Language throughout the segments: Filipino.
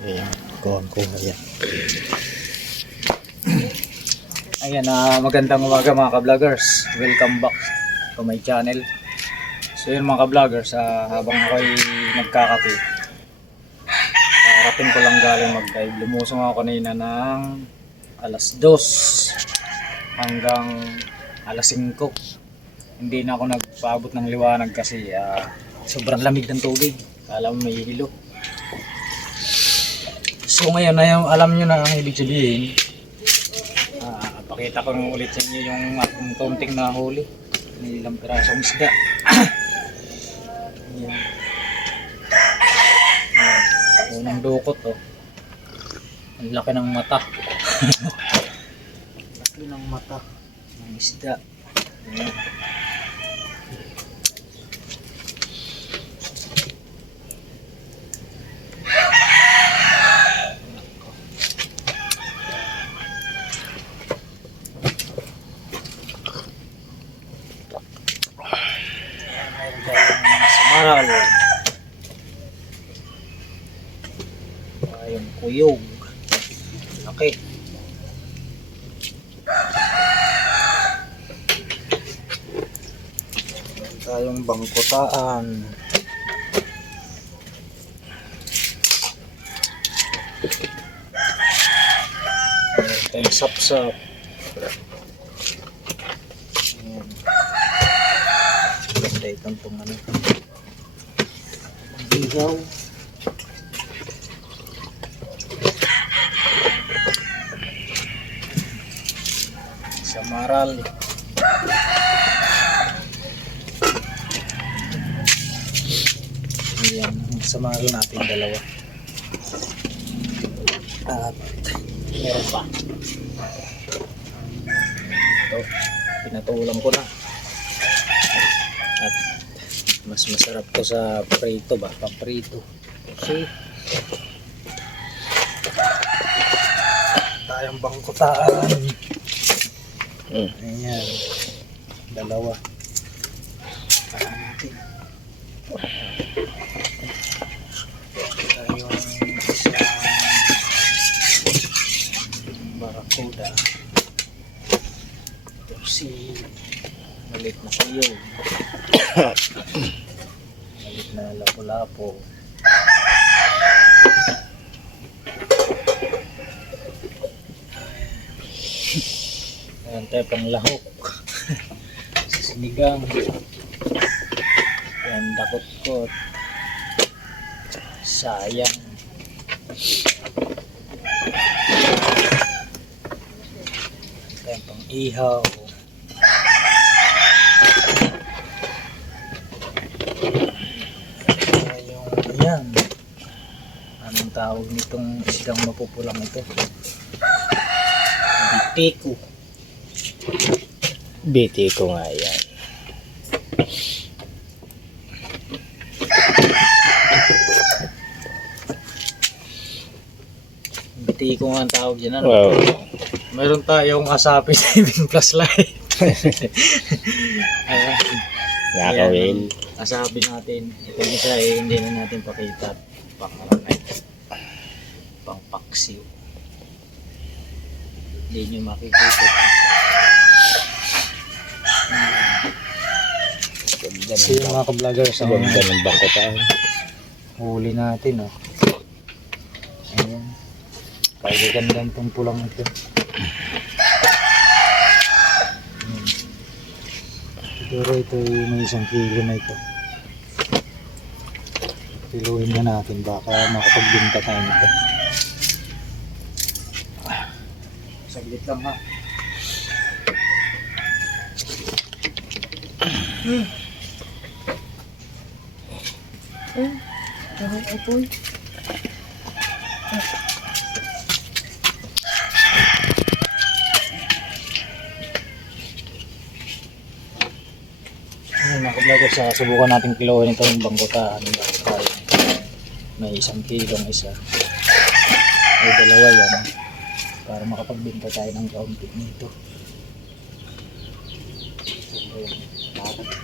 Ayan, kuhan ko ayan. Ayan, ah, magandang umaga mga ka-vloggers. Welcome back to my channel. So yun mga ka-vloggers, ah, habang ako'y nagkakape, Karating ko lang galing mag-dive. Lumusong ako kanina ng alas 2 hanggang alas 5. Hindi na ako nagpaabot ng liwanag kasi ah, sobrang lamig ng tubig. Kala mo may hilo. So ngayon na yung alam nyo na ang ibig sabihin, Ah, pakita ko ulit sa inyo yung aking kaunting nahuli. May ilang pirasong isda. Ayan. Ayan. Unang dukot oh. Ang laki ng mata. laki ng mata ng isda. Ayan. Meron tayong samaral. Laki. Meron tayong bangkutaan. Meron tayong sapsap. Ayan. Ganda itong itong ano. Ang Samaral. Ayan, ang samaral natin dalawa. At meron pa. Ito, pinatulang ko na. At mas masarap to sa prito ba? Pamprito. Okay. Tayong bangkutaan. Mm. Ayan. Dalawa. Tayong natin. Tayong isang barakuda. Ito si malit na sayo. malit na lapo-lapo. Tayo pang lahok. sa sinigang. Ayan, dakot-kot. Sayang. Ayan pang ihaw. Tawag nitong isdang mapupulang ito? Bitiko. Biti ko nga yan. Bitiko nga ang tawag dyan. Ano? Wow. Meron tayong asapi saving plus light. Nakawin. Asabi natin. Ito yung isa eh, hindi na natin pakita. Pangaramay. Pangpaksiw. Hindi nyo makikita. Ganda Kasi yung mga ka-vloggers ang Ganda ng bangkutaan. huli natin oh. Ayan. Pagkaganda itong pulang ito. Ayan. Siguro ito ay may isang kilo na ito. Kiluhin na natin baka makapagbinta tayo nito. Saglit lang ha. Ayun mga ka-vloggers, ah, subukan natin kilohin ito ng bangkutaan. Tayo. May isang kilong isa. Ay dalawa yan. Para makapagbinta tayo ng kaunti nito. Ayun. Bakit?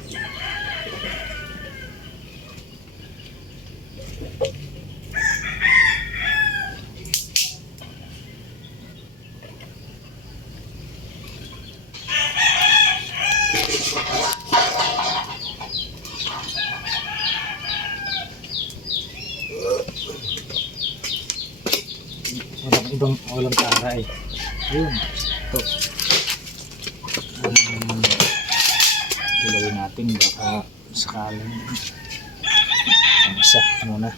Ibang walang tara eh. Yun. Ito. Um, kilawin natin baka sakaling ang isa muna.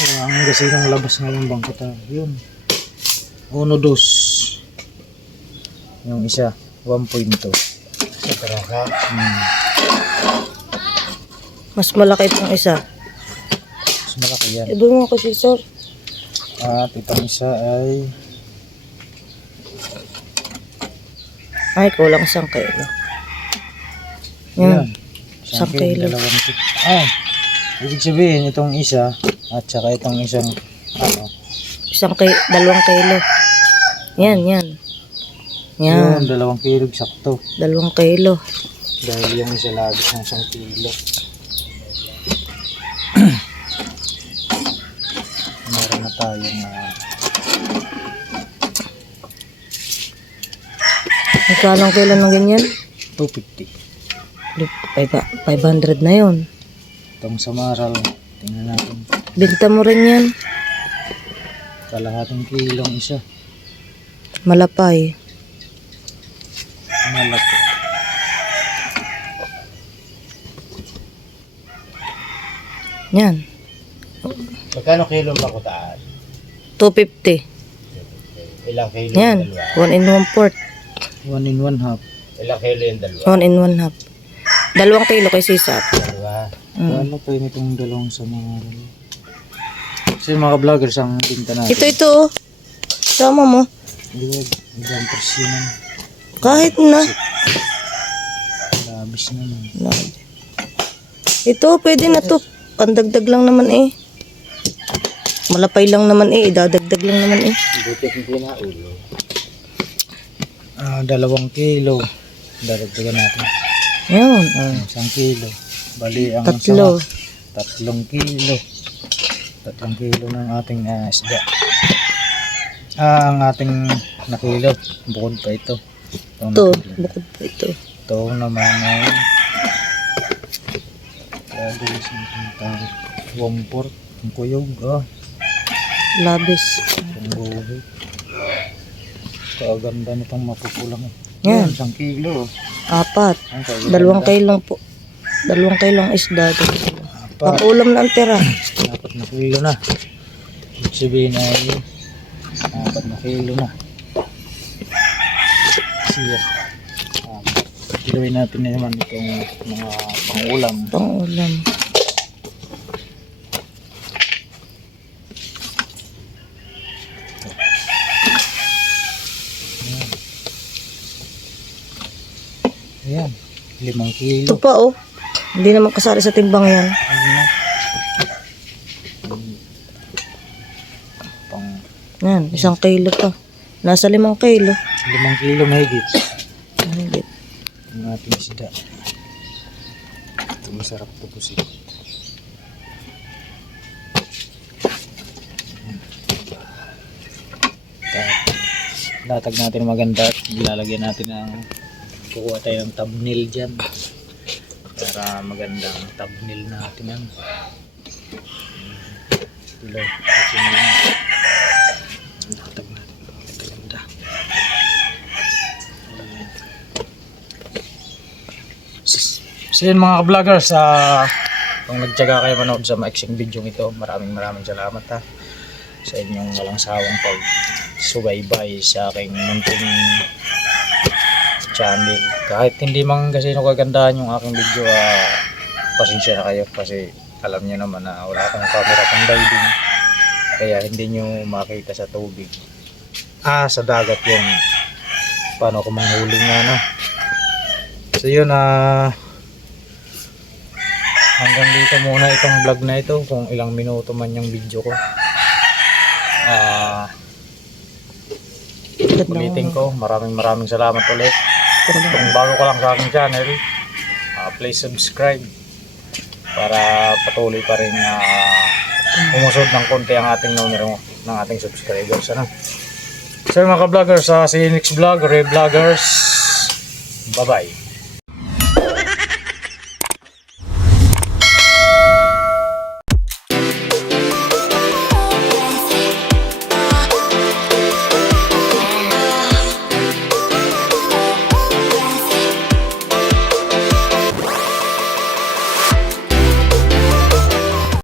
Oh, ang gasinang labas ngayon bangko tayo. Yun. Uno dos. Yung isa, 1.2. Sa karaka. Hmm. Mas malaki itong isa. Malaki yan. Iba mo kasi, sir. At itong isa ay Ay, kulang isang kilo. yan. Yan. Isang kilo. Dalawang kilo. Ah, ibig sabihin itong isa at saka itong isang ano, Isang kilo, dalawang kilo. Yan, yan. yun, Yan, dalawang kilo sakto. dalawang kilo. Dahil yung isa labis ng isang kilo. Tayong uh, Magkano kilo ng ganyan? 250. Five- 500 na yon. Itong samaral, tingnan natin. Binta mo rin yan. Kalahating kilong isa. Malapay. Malaki. Yan. Magkano kilo taas? 250. Ilang kilo Yan. yung dalawa? One in one port. One in one half. Ilang kilo yung dalawa? One in one half. Dalawang kilo kay sisap. Dalawa. Mm. Ano pa yun itong dalawang samaral? Kasi mga vloggers ang binta natin. Ito, ito. oh. Sama mo. Liwag, ibang presyonan. Kahit na. Labis naman. Labi. Ito, pwede na to. Pandagdag lang naman eh. Malapay lang naman eh. Idadagdag lang naman eh. Buti hindi na ulo. Ah, dalawang kilo. Daragdagan natin. Yan. ah. Isang kilo. Bali ang Tatlo. sama, tatlong kilo. Tatlong kilo ng ating ah, isda. Ah, ang ating nakilo. Bukod pa ito. Itong Ito. nakilo. Bukod pa ito. Ito naman ay Gagawin sa tawag. Wamport. Ang kuyog. Ah, Labis. Kaganda nitong mapupulang. Yan. Isang kilo. Apat. Dalawang kilong po. Dalawang kilong isda. Apat. Pang ulam na ang tira. Apat na kilo na. Sabihin ay apat na kilo na. Siya. Um, kiloin natin na naman itong mga pangulam. Pang ulam. Ayan. Limang Ito kilo. pa oh. Hindi naman kasali sa timbang yan. Ayan. Pang Yan. Isang kilo pa. Nasa limang kilo. limang kilo mahigit. Higit. Ang ating isda. Ito masarap to pusit. Latag natin maganda at ilalagyan natin ng kukuha tayo ng thumbnail dyan para magandang thumbnail natin yan. Hello. Latag natin. Maganda ganda. So yun mga vloggers, ah kung nagtyaga kayo manood sa maiksing video ito, maraming maraming salamat ha sa inyong walang sawang pag subaybay sa aking munting channel. Kahit hindi man kasi kagandahan yung aking video, ah, pasensya na kayo kasi alam niyo naman na wala akong camera pang diving kaya hindi niyo makita sa tubig. Ah, sa dagat yung paano ko manghuli nga no. So yun ah hanggang dito muna itong vlog na ito kung ilang minuto man yung video ko. Ah, ulitin ko, maraming maraming salamat ulit. Kung bago ka lang sa aking channel, ah, please subscribe para patuloy pa rin uh, umusod ng konti ang ating numero ng ating subscribers. Ano? So mga ka-vloggers, sa si next vlog, Ray Vloggers, bye-bye.